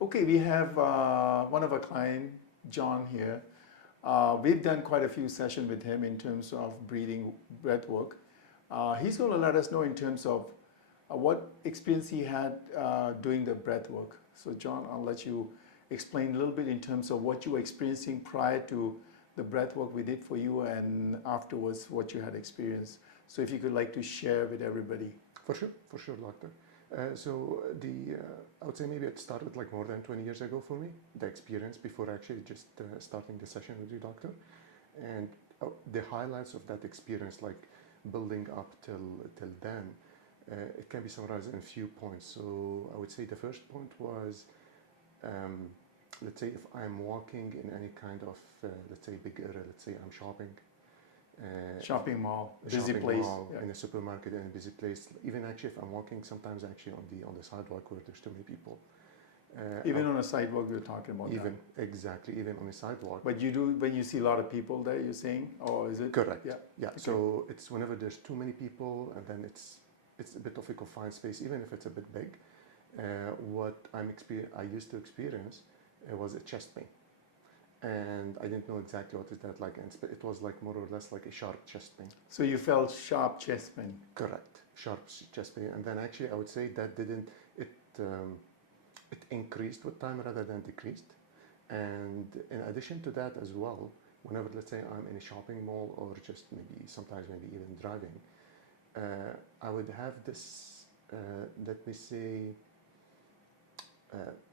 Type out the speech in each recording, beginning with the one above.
Okay, we have one of our client, John here. We've done quite a few sessions with him in terms of breathing breath work. He's going to let us know in terms of what experience he had doing the breath work. So John, I'll let you explain a little bit in terms of what you were experiencing prior to the breath work we did for you and afterwards what you had experienced. So if you could like to share with everybody. For sure, doctor. I would say maybe it started like more than 20 years ago for me, the experience before actually just starting the session with you, doctor. And the highlights of that experience, like building up till then, it can be summarized in a few points. So I would say the first point was, let's say if I'm walking in any kind of, let's say big area, let's say I'm shopping, Shopping mall, busy shopping place. mall, Yeah. in a supermarket, in a busy place. Even actually, if I'm walking, sometimes actually on the sidewalk where there's too many people. Even on a sidewalk, we're talking about even that. exactly even on the sidewalk. But you do when you see a lot of people there, you're saying, or is it? Correct. Yeah. Yeah. Okay. So it's whenever there's too many people, and then it's a bit of a confined space, even if it's a bit big. What I used to experience was a chest pain, and I didn't know exactly what is that like, and it was like more or less like a sharp chest pain. So you felt sharp chest pain. Correct, sharp chest pain, and then actually I would say that didn't it. It increased with time rather than decreased. And in addition to that as well, whenever let's say I'm in a shopping mall or just sometimes even driving, I would have this, let me say,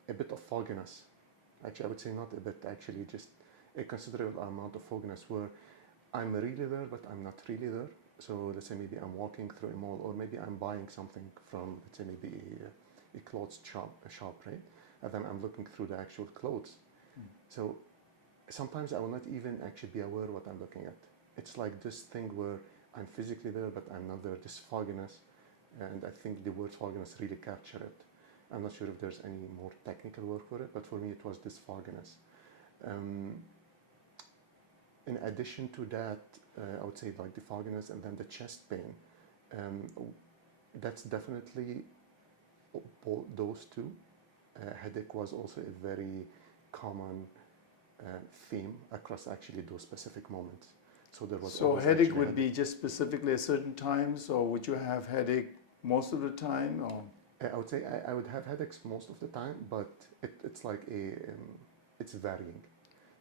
a bit of fogginess. Actually, I would say not a bit, actually just a considerable amount of fogginess where I'm really there, but I'm not really there. So let's say maybe I'm walking through a mall, or maybe I'm buying something from, let's say maybe a clothes shop, right? And then I'm looking through the actual clothes. So sometimes I will not even actually be aware what I'm looking at. It's like this thing where I'm physically there, but I'm not there, this fogginess. And I think the word fogginess really captured it. I'm not sure if there's any more technical word for it, but for me it was this fogginess. In addition to that, I would say like the fogginess and then the chest pain. That's definitely those two. Headache was also a very common theme across actually those specific moments. So there was So headache would be just specifically at certain times, or would you have headache most of the time, or? I would say I would have headaches most of the time, but it's like it's varying.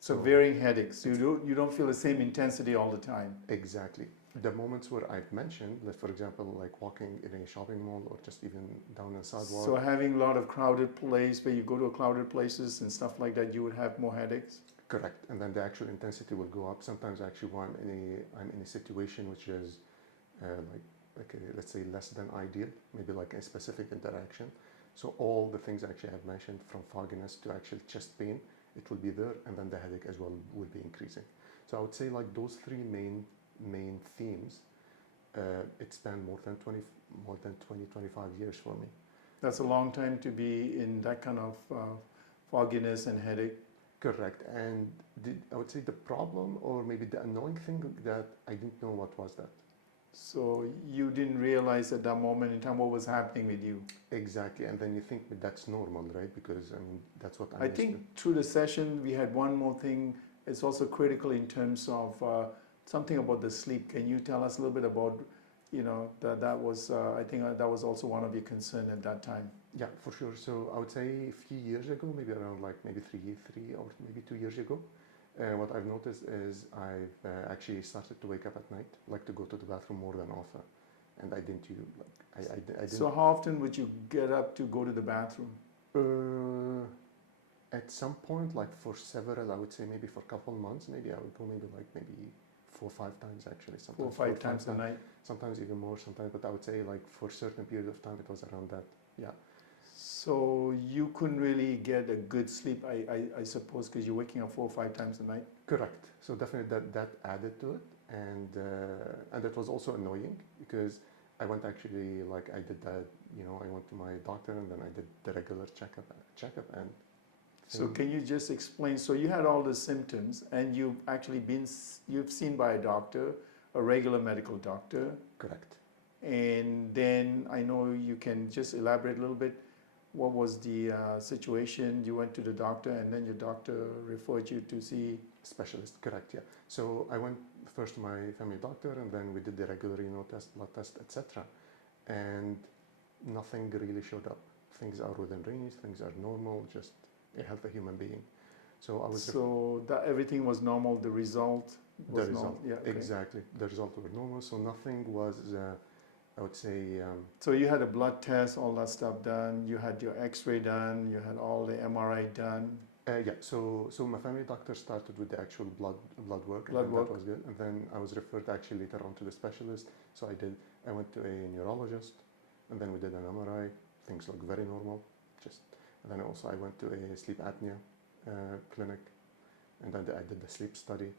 So varying headaches. You don't feel the same intensity all the time. Exactly. The moments where I've mentioned, like for example, like walking in a shopping mall or just even down a sidewalk. So having a lot of crowded place, where you go to crowded places and stuff like that, you would have more headaches? Correct. And then the actual intensity will go up. Sometimes actually when I'm in a situation which is let's say less than ideal, maybe like a specific interaction. So all the things actually I've mentioned, from fogginess to actual chest pain, it will be there, and then the headache as well will be increasing. So I would say like those three main themes, it spanned more than 25 years for me. That's a long time to be in that kind of fogginess and headache. Correct. And I would say the problem, or maybe the annoying thing, that I didn't know what was that. So you didn't realize at that moment in time what was happening with you. Exactly. And then you think that that's normal, right? Because I mean, that's what I think through the session we had one more thing. It's also critical in terms of something about the sleep. Can you tell us a little bit about, that was, I think that was also one of your concern at that time. Yeah, for sure. So I would say a few years ago, maybe around like maybe three or maybe 2 years ago, what I've noticed is I've actually started to wake up at night, like to go to the bathroom more than often, and I didn't do like I didn't. So how often would you get up to go to the bathroom? At some point, like for several, I would say maybe for a couple of months, maybe I would go maybe 4 or 5 times actually. Sometimes 4 or 5 times a night. Sometimes even more. Sometimes, but I would say like for a certain period of time, it was around that. Yeah. So you couldn't really get a good sleep, I suppose, because you're waking up 4 or 5 times a night? Correct. So definitely that added to it, and that was also annoying because I went actually, like I did that, I went to my doctor and then I did the regular checkup and. So can you just explain, so you had all the symptoms and you've seen by a doctor, a regular medical doctor. Correct. And then I know you can just elaborate a little bit. What was the situation? You went to the doctor, and then your doctor referred you to see. Specialist, correct, yeah. So I went first to my family doctor, and then we did the regular, test, blood test, etc. And nothing really showed up. Things are within range, things are normal, just a healthy human being. So I was So that everything was normal. The result the was result, normal. Yeah. Okay. exactly. The result were normal, so nothing was, I would say, So you had a blood test, all that stuff done. You had your X-ray done. You had all the MRI done. yeah. So my family doctor started with the actual blood work, Blood and work. that was good. And then I was referred actually later on to the specialist. So I went to a neurologist, and then we did an MRI. Things look very normal. And then also I went to a sleep apnea clinic, and then I did the sleep study.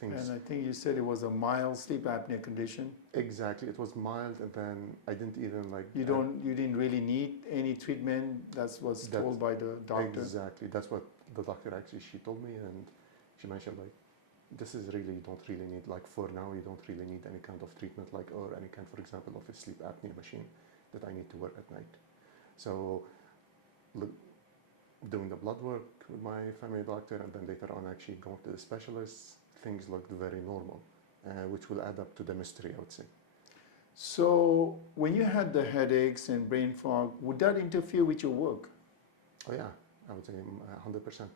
Things And I think you said it was a mild sleep apnea condition. exactly. It was mild, and then I didn't even like. You didn't really need any treatment. That was That- told by the doctor. Exactly. That's what the doctor actually she told me, and she mentioned like, this is really you don't really need like for now you don't really need any kind of treatment like or any kind, for example, of a sleep apnea machine that I need to wear at night. So, look, doing the blood work with my family doctor, and then later on actually going to the specialists, things looked very normal, which will add up to the mystery, I would say. So when you had the headaches and brain fog, would that interfere with your work? Oh yeah, I would say 100%,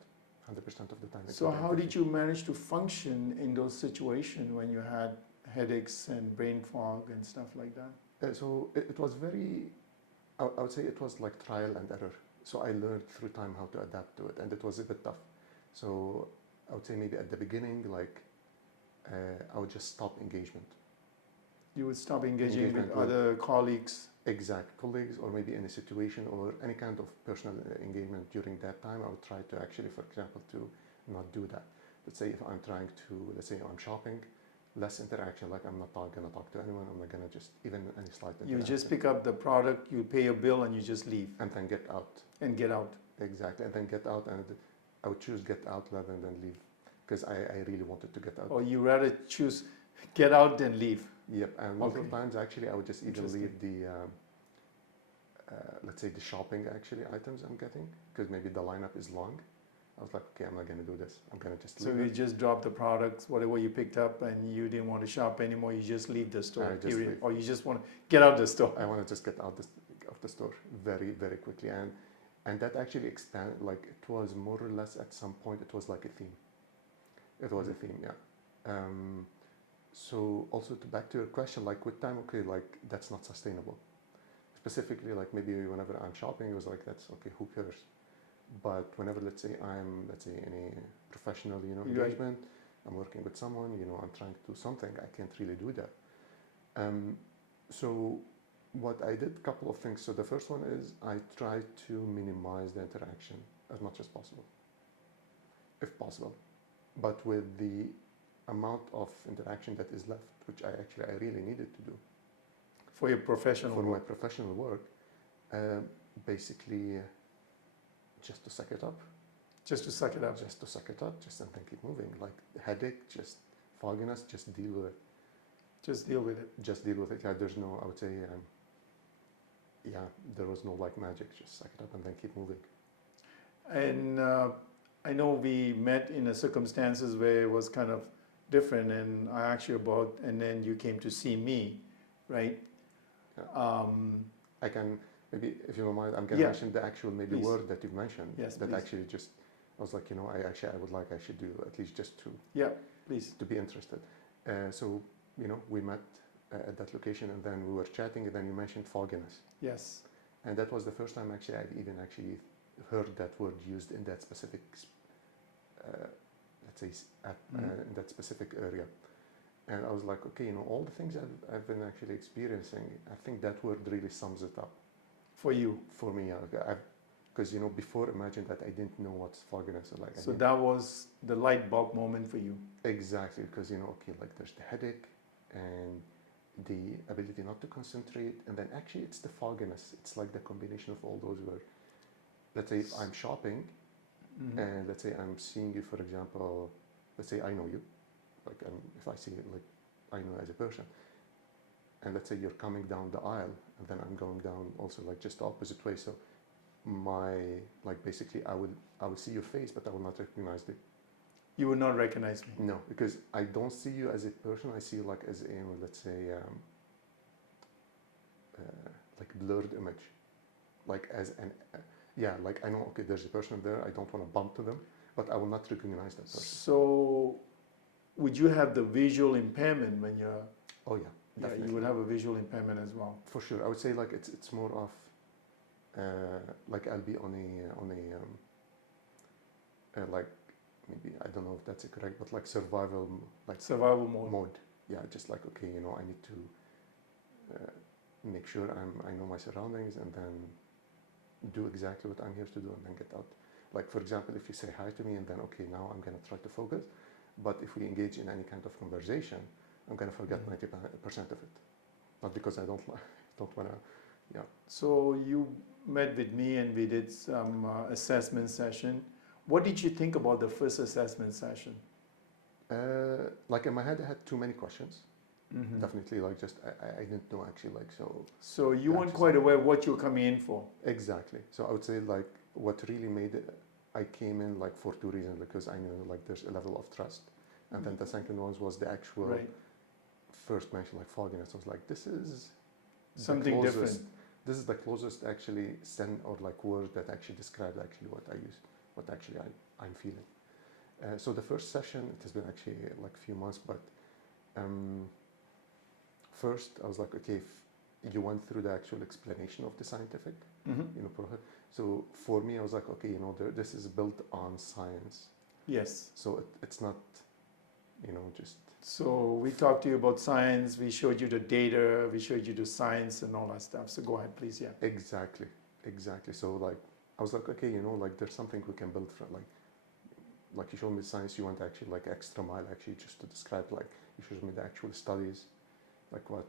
100% of the time. So how did you manage to function in those situations when you had headaches and brain fog and stuff like that? So it was very, I would say it was like trial and error. So I learned through time how to adapt to it, and it was a bit tough. So I would say maybe at the beginning, like I would just stop engagement. You would stop engaging with Engagement with- other colleagues. Exact colleagues, or maybe in a situation or any kind of personal engagement during that time, I would try to actually, for example, to not do that. Let's say if I'm trying to, let's say I'm shopping, less interaction, like I'm not gonna talk to anyone, I'm not gonna just even any slight interaction. You just pick up the product, you pay a bill, and you just leave and then get out. and get out. Exactly, and then get out, and I would choose get out rather than leave, because I really wanted to get out. Or you rather choose get out than leave. Yep, and most of Okay. the times actually I would just even Interesting. leave the, let's say the shopping actually items I'm getting, because maybe the lineup is long. I was like, okay, I'm not gonna do this. I'm gonna just So leave you it. just drop the products, whatever you picked up, and you didn't want to shop anymore. You just leave the store, I just period. leave. Or you just want to get out the store. I want to just get out of the store very, very quickly, and that actually expanded. Like it was more or less at some point, it was like a theme. It was a theme, yeah. So also back to your question, like with time, okay, like that's not sustainable. Specifically, like maybe whenever I'm shopping, it was like that's okay, who cares? But whenever let's say I'm in a professional, Right. engagement, I'm working with someone, I'm trying to do something, I can't really do that. So what I did, couple of things. So the first one is I tried to minimize the interaction as much as possible, if possible, but with the amount of interaction that is left, which I really needed to do For your professional for my work. professional work, basically just to suck it up, Just to suck it up. just to suck it up, just and then keep moving. Like headache, just fogginess, just deal with it. Just deal with it. Just deal with it. Yeah, there's no, I would say, there was no like magic. Just suck it up and then keep moving. And I know we met in a circumstances where it was kind of different, and I asked you about, and then you came to see me, right? Yeah. I can maybe, if you don't mind, I'm gonna Yeah. mention the actual maybe Please. word that you mentioned. Yes, That please. actually just, I was like, I would like, I should do at least just two. Yeah, please. To be interested. So, we met at that location, and then we were chatting, and then you mentioned fogginess. Yes. And that was the first time actually I've even actually heard that word used in that specific, let's say, in that specific area. And I was like, okay, all the things I've been actually experiencing, I think that word really sums it up For you. for me. Because, before, imagine that I didn't know what's fogginess or like. I So didn't- that was the light bulb moment for you. Exactly, because okay, like there's the headache and the ability not to concentrate, and then actually it's the fogginess. It's like the combination of all those where, let's say if I'm shopping, Mhm. and let's say I'm seeing you, for example, let's say I know you, like if I see you, like I know as a person, and let's say you're coming down the aisle, and then I'm going down also like just the opposite way. So my, like basically I will see your face, but I will not recognize you. You would not recognize me. No, because I don't see you as a person. I see you like as a, let's say, like blurred image, like as an, yeah, like I know, okay, there's a person there. I don't want to bump to them, but I will not recognize that person. So, would you have the visual impairment when you're? Oh yeah, Yeah, definitely. you would have a visual impairment as well. For sure. I would say like it's more of like I'll be on a like maybe I don't know if that's correct, but like survival like Survival mode. mode. Yeah, just like okay, you know, I need to make sure I know my surroundings and then do exactly what I'm here to do and then get out. Like for example, if you say hi to me and then okay, now I'm gonna try to focus, but if we engage in any kind of conversation, I'm gonna forget 90% of it. Not because I don't wanna. Yeah. So you met with me and we did some assessment session. What did you think about the first assessment session? Like in my head, I had too many questions. Mhm. Definitely, like just I didn't know actually like so. So you the weren't actual- quite aware of what you were coming in for. Exactly. So I would say like what really made it, I came in like for two reasons because I knew like there's a level of trust, and then the second one was the actual Right. first mention like fogginess. I was like this is the Something closest- different. This is the closest actually sen or like word that actually describes actually what I use, what actually I'm feeling. So the first session, it has been actually like a few months, but first I was like, okay, if you went through the actual explanation of the scientific, Mhm. you know, so for me, I was like, okay, you know, this is built on science, Yes. so it's not, you know, just So we talked to you about science. We showed you the data. We showed you the science and all that stuff. So go ahead, please. Yeah. exactly. So like, I was like, okay, you know, like there's something we can build from, like you showed me science, you went actually like extra mile actually just to describe, like you showed me the actual studies, like what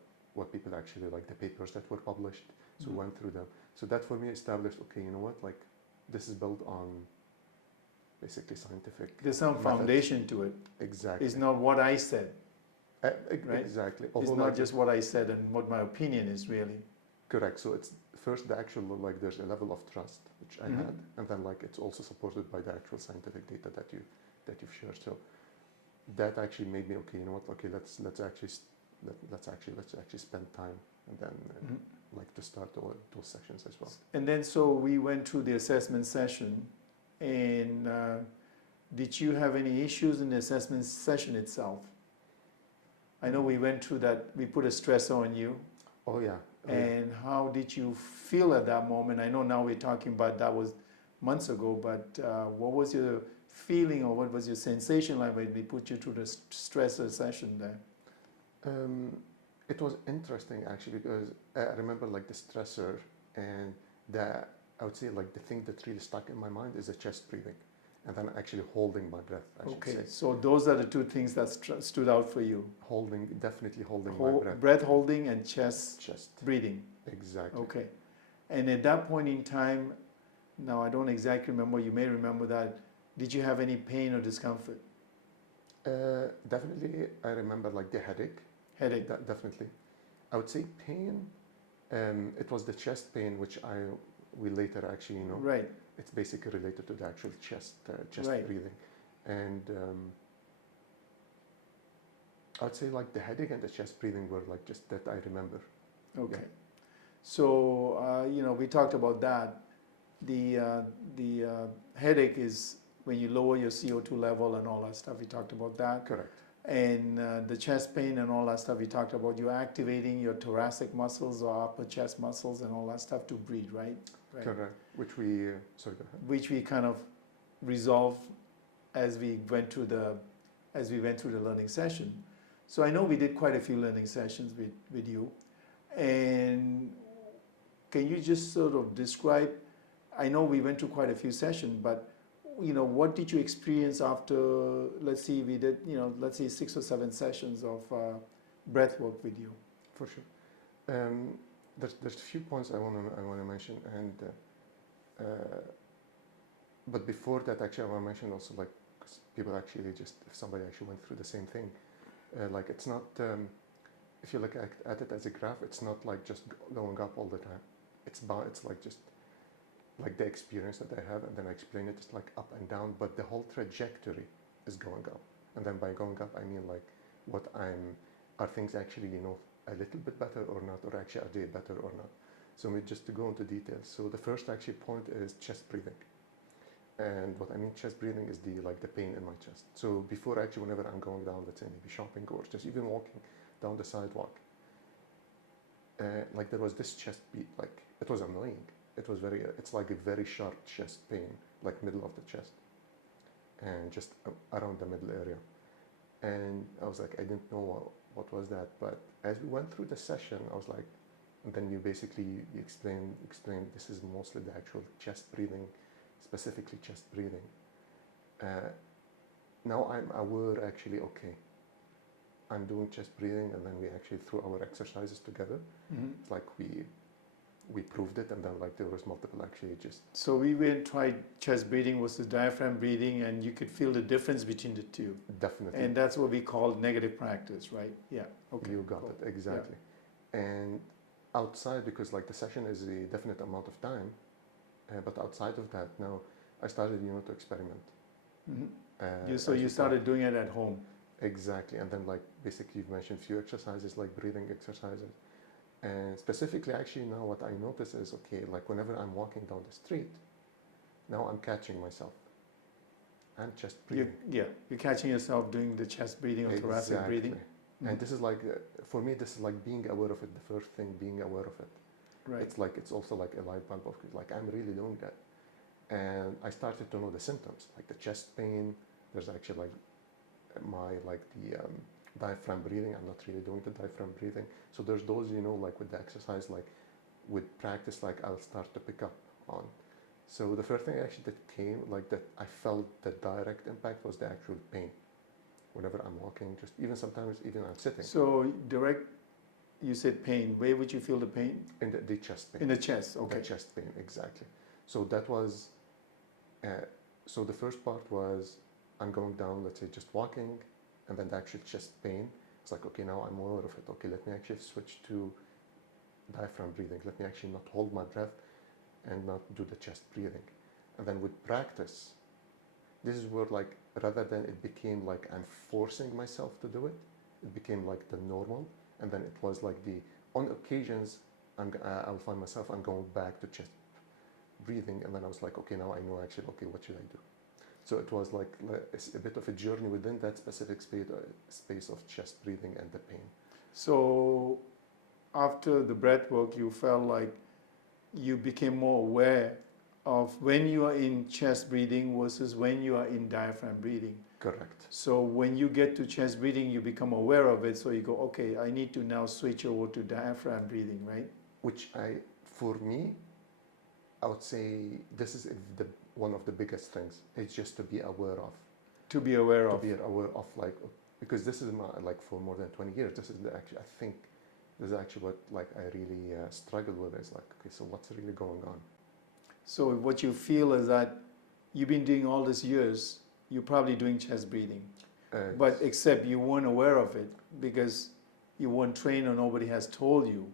people actually like the papers that were published. So we Mhm. went through them. So that for me established, okay, you know what, like this is built on basically scientific. There's some methods. foundation to it. Exactly. It's not what I said. right? Exactly. It's Although not like just what I said and what my opinion is really. correct. So it's first the actual like there's a level of trust which I Mhm. had, and then like it's also supported by the actual scientific data that you've shared. So that actually made me okay. You know what? Okay, let's actually let's actually spend time and then Mhm. like to start those sessions as well. And then so we went through the assessment session, and did you have any issues in the assessment session itself? I know we went through that, we put a stress on you, Oh yeah. Oh, yeah. and how did you feel at that moment? I know now we're talking about that was months ago, but what was your feeling or what was your sensation like when we put you through the stressor session there? It was interesting actually because I remember like the stressor and I would say like the thing that really stuck in my mind is the chest breathing and then actually holding my breath. I should Okay, say. so those are the two things that stood out for you. Definitely holding my breath. Breath holding and chest Chest. breathing. Exactly. Okay. And at that point in time, now I don't exactly remember, you may remember that, did you have any pain or discomfort? Definitely, I remember like the headache. Headache? Definitely. I would say pain. It was the chest pain, which we later actually, you know, Right. it's basically related to the actual chest Right. breathing. And I would say like the headache and the chest breathing were like just that I remember. Okay. Yeah. So, we talked about that. The headache is when you lower your CO2 level and all that stuff. We talked about that. Correct. And the chest pain and all that stuff, we talked about you activating your thoracic muscles or upper chest muscles and all that stuff to breathe, right? Right. Correct. Which we, sorry, go ahead. Which we kind of resolved as we went through the learning session. So I know we did quite a few learning sessions with you. And can you just sort of describe, I know we went through quite a few sessions, but what did you experience after, let's see, we did, let's say 6 or 7 sessions of breath work with you? For sure. There's a few points I want to mention, and but before that, actually, I want to mention also like 'cause people actually just if somebody actually went through the same thing, like it's not if you look at it as a graph, it's not like just going up all the time. It's like just like the experience that I have, and then I explain it. It's like up and down, but the whole trajectory is going up. And then by going up, I mean like are things actually, a little bit better or not, or actually are they better or not? So just to go into details. So the first actually point is chest breathing. And what I mean chest breathing is the pain in my chest. So before actually, whenever I'm going down, let's say maybe shopping or just even walking down the sidewalk, like there was this chest beat, like it was annoying. It's like a very sharp chest pain, like middle of the chest and just around the middle area. And I was like, I didn't know what was that. But as we went through the session, I was like, and then you explained this is mostly the actual chest breathing, specifically chest breathing. Now I'm aware actually, okay, I'm doing chest breathing, and then we actually through our exercises together, it's like we proved it, and then like there was multiple actually just. So we went and tried chest breathing versus diaphragm breathing, and you could feel the difference between the two. Definitely. And that's what we call negative practice, right? Yeah. Okay. You got it, exactly. Yeah. And outside, because like the session is a definite amount of time, but outside of that, now I started, to experiment. So you started doing it at home. Exactly, and then like basically you've mentioned a few exercises like breathing exercises. And specifically, actually, now what I notice is, okay, like whenever I'm walking down the street, now I'm catching myself. I'm chest breathing. You're catching yourself doing the chest breathing or thoracic breathing. And this is like, for me, this is like being aware of it, the first thing, being aware of it. Right. It's also like a light bulb of, like, I'm really doing that. And I started to know the symptoms, like the chest pain. There's actually like the diaphragm breathing. I'm not really doing the diaphragm breathing. So there's those, like with the exercise, like with practice, like I'll start to pick up on. So the first thing actually that came, like that I felt the direct impact was the actual pain. Whenever I'm walking, just even sometimes even I'm sitting. So you said pain. Where would you feel the pain? In the chest pain. In the chest, okay. The chest pain, exactly. So that was, so the first part was I'm going down, let's say just walking, and then the actual chest pain. It's like, okay, now I'm aware of it. Okay, let me actually switch to diaphragm breathing. Let me actually not hold my breath and not do the chest breathing. And then with practice, this is where like, rather than it became like I'm forcing myself to do it, it became like the normal. And then it was like on occasions, I'll find myself, I'm going back to chest breathing. And then I was like, okay, now I know actually, okay, what should I do? So it was like a bit of a journey within that specific space of chest breathing and the pain. So after the breath work, you felt like you became more aware of when you are in chest breathing versus when you are in diaphragm breathing. Correct. So when you get to chest breathing, you become aware of it. So you go, okay, I need to now switch over to diaphragm breathing, right? Which for me, I would say this is one of the biggest things. It's just to be aware of. To be aware of. To be aware of, like, because this is like for more than 20 years. This is actually, I think, this is actually what like I really struggle with. Is like, okay, so what's really going on? So what you feel is that you've been doing all these years. You're probably doing chest breathing, but except you weren't aware of it because you weren't trained or nobody has told you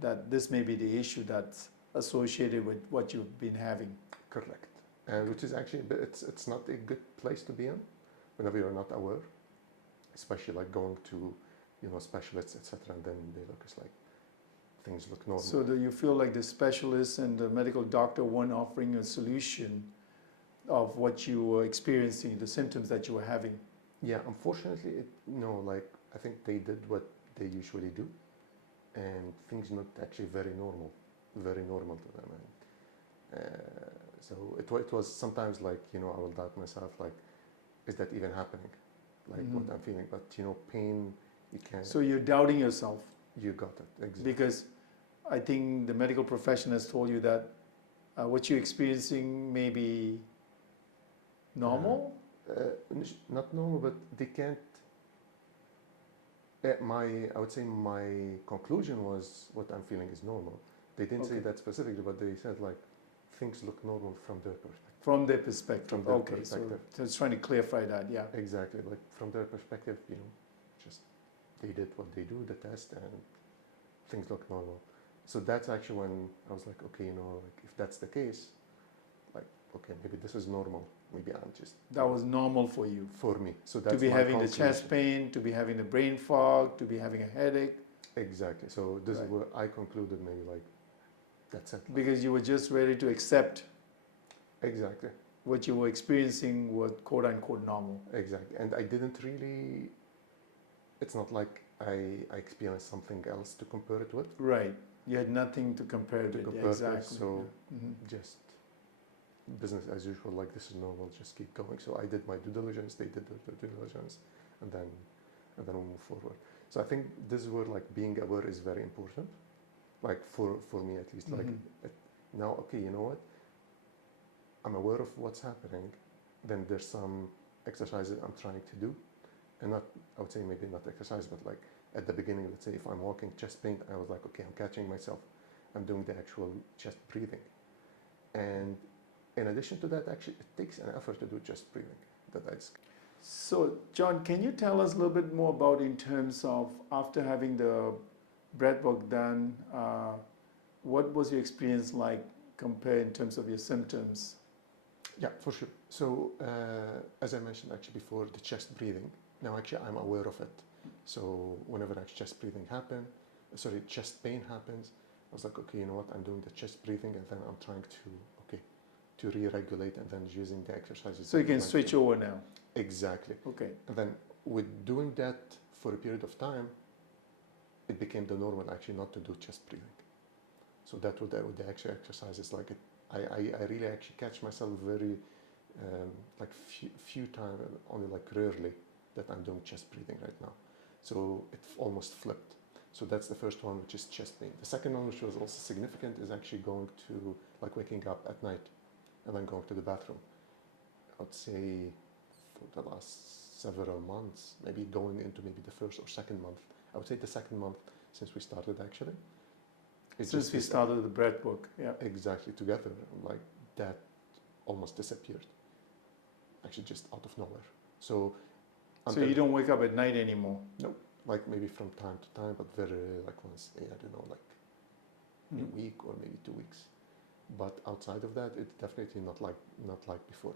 that this may be the issue that's associated with what you've been having. Correct. Which is actually, it's not a good place to be in whenever you're not aware, especially like going to, specialists, etc. And then they look, it's like things look normal. So do you feel like the specialist and the medical doctor weren't offering a solution of what you were experiencing, the symptoms that you were having? Yeah, unfortunately, like I think they did what they usually do, and things looked actually very normal to them. And so it was sometimes like, I will doubt myself, like, is that even happening? Like what I'm feeling, but pain, you can't. So you're doubting yourself. You got it, exactly. Because I think the medical profession has told you that what you're experiencing may be normal? Not normal, but they can't. I would say my conclusion was what I'm feeling is normal. They didn't say that specifically, but they said like things look normal from their perspective. From their perspective. From their okay, perspective. So it's trying to clarify that, yeah. Exactly, like from their perspective, just they did what they do, the test, and things look normal. So that's actually when I was like, okay, like if that's the case, okay, maybe this is normal. Maybe I'm just That was normal for you. for me. So To that's be my having the conclusion. chest pain, to be having the brain fog, to be having a headache, Exactly. So this Right. is where I concluded maybe like that's it. because you were just ready to accept Exactly. what you were experiencing was quote unquote normal. Exactly. And I didn't really. It's not like I experienced something else to compare it with. Right. You had nothing to compare it To with. compare it with, Exactly. so- Yeah. Mhm. Just business as usual. Like this is normal. Just keep going. So I did my due diligence. They did their due diligence, and then we move forward. So I think this is where like being aware is very important. Like for me at least. Like Mhm. now, okay, you know what? I'm aware of what's happening. Then there's some exercises I'm trying to do, and not, I would say maybe not exercise, but like at the beginning, let's say if I'm walking chest pain, I was like, okay, I'm catching myself. I'm doing the actual chest breathing. And in addition to that, actually, it takes an effort to do chest breathing. So, John, can you tell us a little bit more about in terms of after having the breath work done, what was your experience like compared in terms of your symptoms? Yeah, for sure. So as I mentioned actually before, the chest breathing, now actually I'm aware of it. So whenever actually chest breathing chest pain happens, I was like, okay, you know what, I'm doing the chest breathing and then I'm trying to re-regulate and then using the exercises. So you that we can went switch through. over now. Exactly. Okay. And then with doing that for a period of time, it became the normal actually not to do chest breathing. So that with the actual exercises, like I really actually catch myself very like few times, only like rarely, that I'm doing chest breathing right now. So it almost flipped. So that's the first one, which is chest pain. The second one, which was also significant, is actually going to like waking up at night and then going to the bathroom. I'd say for the last several months, maybe going into maybe the first or second month. I would say the second month since we started actually. Since we started the breath work, yeah. Exactly, together, like that almost disappeared. Actually, just out of nowhere. So, So you don't wake up at night anymore. like maybe from time to time, but very like once, I don't know, like Mhm. a week or maybe 2 weeks. But outside of that, it's definitely not like before.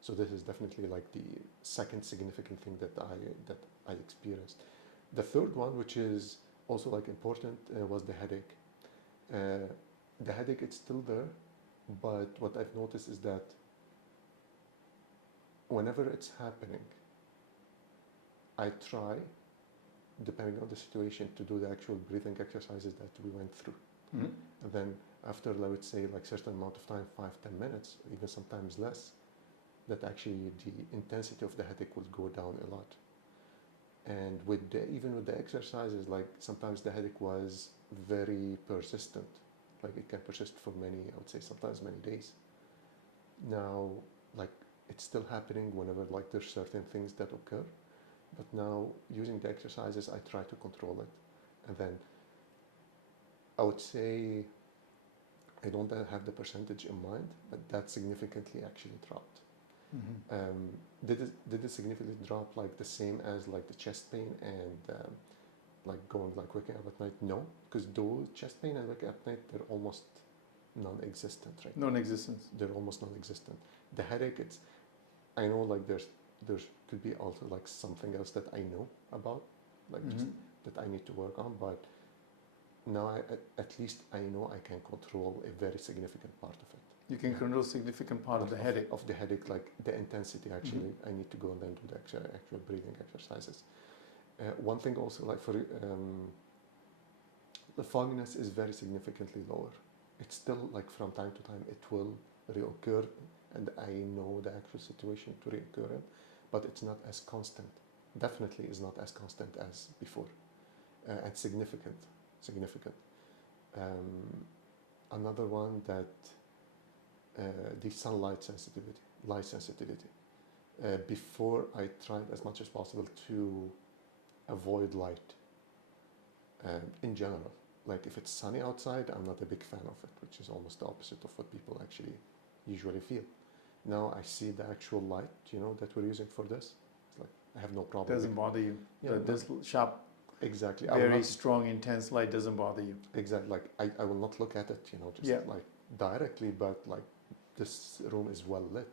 So this is definitely like the second significant thing that I experienced. The third one, which is also like important, was the headache. The headache, it's still there, but what I've noticed is that whenever it's happening, I try, depending on the situation, to do the actual breathing exercises that we went through. Mhm. And then after, I would say, like certain amount of time, 5-10 minutes, even sometimes less, that actually the intensity of the headache would go down a lot. And even with the exercises, like sometimes the headache was very persistent. Like it can persist for many, I would say sometimes many days. Now, like it's still happening whenever like there's certain things that occur. But now using the exercises, I try to control it. And then I would say, I don't have the percentage in mind, but that significantly actually dropped. Mhm. Did it significantly drop like the same as like the chest pain and like going like waking up at night? No, because those chest pain and waking up at night, they're almost non-existent, right? Non-existence. They're almost non-existent. The headache, I know like there could be also like something else that I know about, like just Mhm. that I need to work on, but now at least I know I can control a very significant part of it. You can Yeah. control a significant part of the headache. Of the headache, like the intensity actually. I need to go and then do the actual breathing exercises. One thing also, like for the fogginess is very significantly lower. It's still like from time to time it will reoccur, and I know the actual situation to reoccur in, but it's not as constant. Definitely is not as constant as before, and significant. Another one that the sunlight sensitivity, light sensitivity. Before I tried as much as possible to avoid light in general. Like if it's sunny outside, I'm not a big fan of it, which is almost the opposite of what people actually usually feel. Now I see the actual light, that we're using for this. It's like I have no problem. Doesn't bother you. Yeah, This sharp, exactly. very strong, intense light doesn't bother you. Exactly. Like I will not look at it, just Yeah. like directly, but like this room is well lit,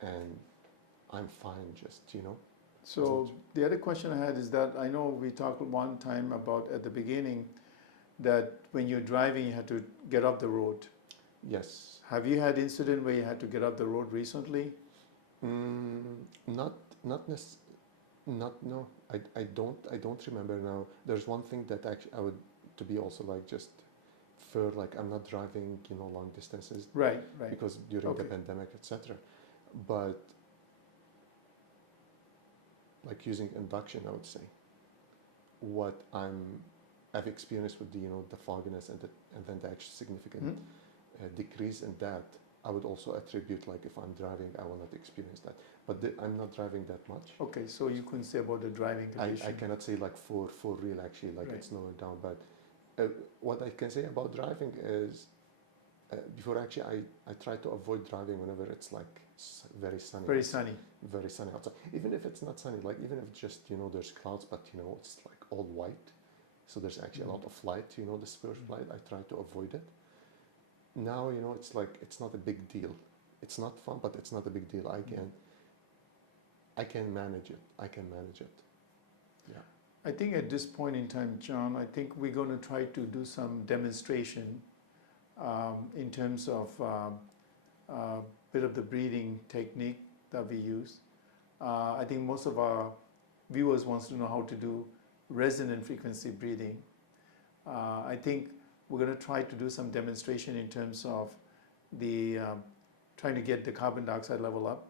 and I'm fine. Just So the other question I had is that I know we talked one time about at the beginning that when you're driving, you had to get up the road. yes. Have you had incident where you had to get up the road recently? Not not necess- not no. I don't remember now. There's one thing that actually I would to be also like just for like I'm not driving long distances Right, right. because during the Okay. pandemic etc. But like using induction, I would say what I've experienced with the fogginess and then the actual significant Mhm. decrease in that. I would also attribute like if I'm driving, I will not experience that. But I'm not driving that much. Okay, so you couldn't say about the driving condition. I cannot say like for real actually like Right. it's slowing down. But what I can say about driving is before actually I try to avoid driving whenever it's like very sunny. Very sunny. Very sunny outside. Even if it's not sunny, like even if just there's clouds, but it's like all white. So there's actually a lot of light. Dispersed light. I try to avoid it. Now it's like it's not a big deal. It's not fun, but it's not a big deal. I can manage it. I can manage it. Yeah. I think at this point in time, John, I think we're going to try to do some demonstration in terms of bit of the breathing technique that we use. I think most of our viewers wants to know how to do resonant frequency breathing. I think we're going to try to do some demonstration in terms of the trying to get the carbon dioxide level up,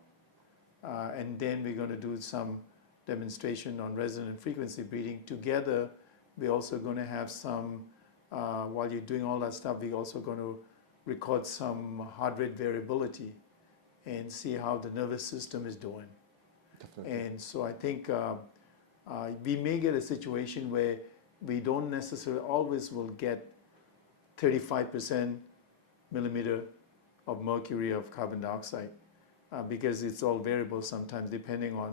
and then we're going to do some demonstration on resonant frequency breathing. Together, we're also going to have some, while you're doing all that stuff, we're also going to record some heart rate variability and see how the nervous system is doing. Definitely. And so I think we may get a situation where we don't necessarily always will get 35% millimeter of mercury of carbon dioxide because it's all variable sometimes depending on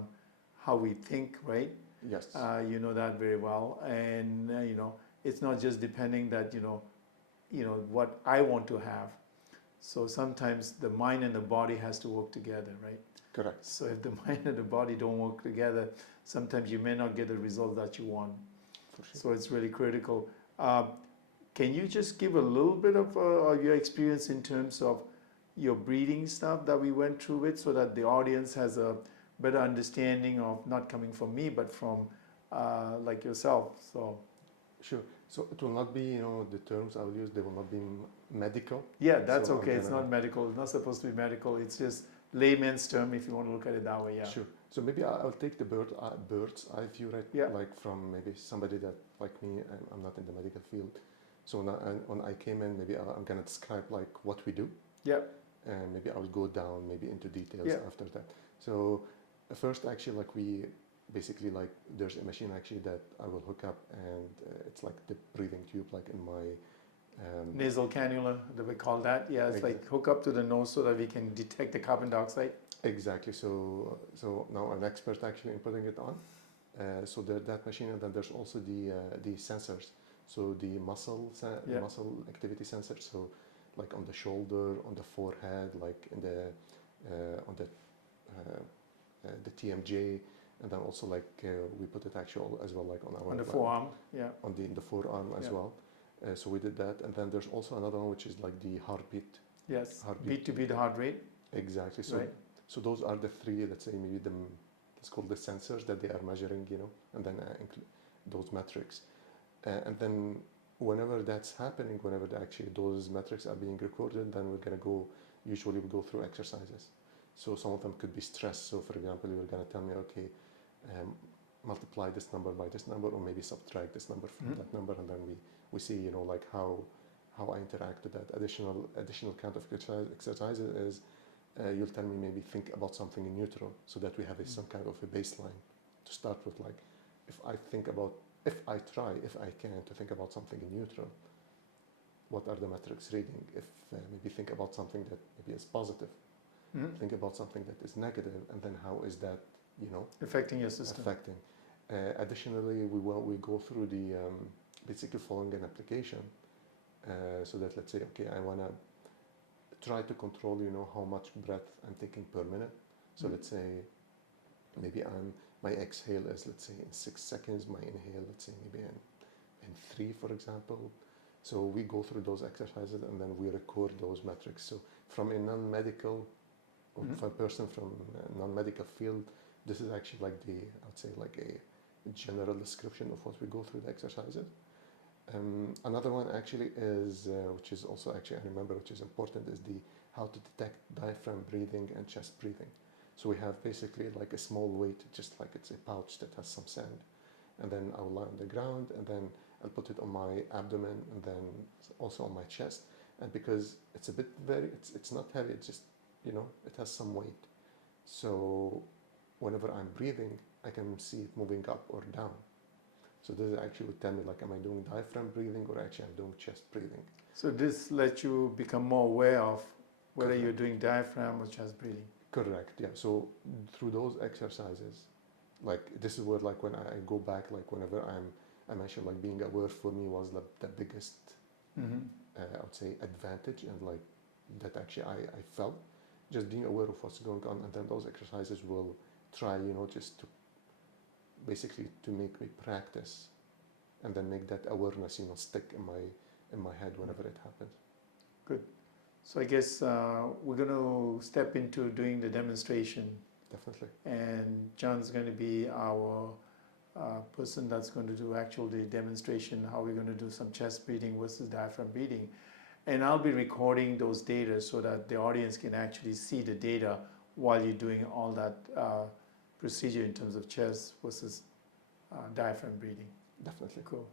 how we think, right? Yes. You know that very well. And, it's not just depending that, what I want to have. So sometimes the mind and the body has to work together, right? Correct. So if the mind and the body don't work together, sometimes you may not get the result that you want. For sure. So it's really critical. Can you just give a little bit of your experience in terms of your breathing stuff that we went through with so that the audience has a better understanding of not coming from me, but from like yourself? So. Sure. So it will not be, the terms I will use, they will not be medical. Yeah, that's So I'm okay. It's gonna- not medical. It's not supposed to be medical. It's just layman's term if you want to look at it that way, yeah. Sure. So maybe I'll take the bird's eye view, right? Yeah. Like from maybe somebody that, like me, I'm not in the medical field. So when I came in, maybe I'm going to describe like what we do. Yeah. And maybe I'll go down maybe into details Yeah. after that. So first, actually, like we basically like there's a machine actually that I will hook up, and it's like the breathing tube, like in my Nasal cannula, that we call that. Yeah, it's like hook up to the nose so that we can detect the carbon dioxide. Exactly. So now I'm an expert actually in putting it on. So that machine, and then there's also the sensors. So the muscle activity sensors. So like on the shoulder, on the forehead, like in the on the TMJ, and then also like we put it actually as well like on our On the forearm, yeah. on the forearm as Yeah. well. So we did that, and then there's also another one which is like the heartbeat. Yes, Heartbeat. beat to beat the heart rate. Exactly. So Right. so those are the three, let's say maybe let's call the sensors that they are measuring, and then those metrics. And then whenever that's happening, whenever actually those metrics are being recorded, then we're gonna usually we go through exercises. So some of them could be stress. So for example, you're gonna tell me, okay, multiply this number by this number, or maybe subtract this number from that number, and then we see, like how I interact with that. Additional kind of exercises is you'll tell me maybe think about something in neutral, so that we have some kind of a baseline to start with. Like if I can to think about something in neutral, what are the metrics reading? If maybe think about something that maybe is positive, think about something that is negative, and then how is that, affecting your system. affecting. Additionally, we go through the basically following an application, so that let's say, okay, I want to try to control, how much breath I'm taking per minute. So let's say maybe my exhale is, let's say, in 6 seconds, my inhale, let's say maybe in 3, for example. So we go through those exercises and then we record those metrics. So from a non-medical, or Mhm. for a person from a non-medical field, this is actually like I would say like a general description of what we go through the exercises. Another one actually is, which is also actually I remember, which is important, is how to detect diaphragm breathing and chest breathing. So we have basically like a small weight, just like it's a pouch that has some sand, and then I'll lie on the ground, and then I'll put it on my abdomen, and then also on my chest. And because it's a bit it's not heavy, it's just it has some weight. So whenever I'm breathing, I can see it moving up or down. So this actually would tell me, like, am I doing diaphragm breathing or actually I'm doing chest breathing? So this lets you become more aware of whether Correct. you're doing diaphragm or chest breathing. Correct, yeah. So through those exercises, like this is where, like, when I go back, like whenever I mentioned, like, being aware for me was the biggest, Mm-hmm. I would say, advantage, and like that actually I felt just being aware of what's going on, and then those exercises will try, just to basically to make me practice, and then make that awareness, stick in my head whenever it happens. Good. So I guess we're going to step into doing the demonstration, Definitely. and John's going to be our person that's going to do actual the demonstration, how we're going to do some chest breathing versus diaphragm breathing. And I'll be recording those data so that the audience can actually see the data while you're doing all that procedure in terms of chest versus diaphragm breathing. Definitely. Cool.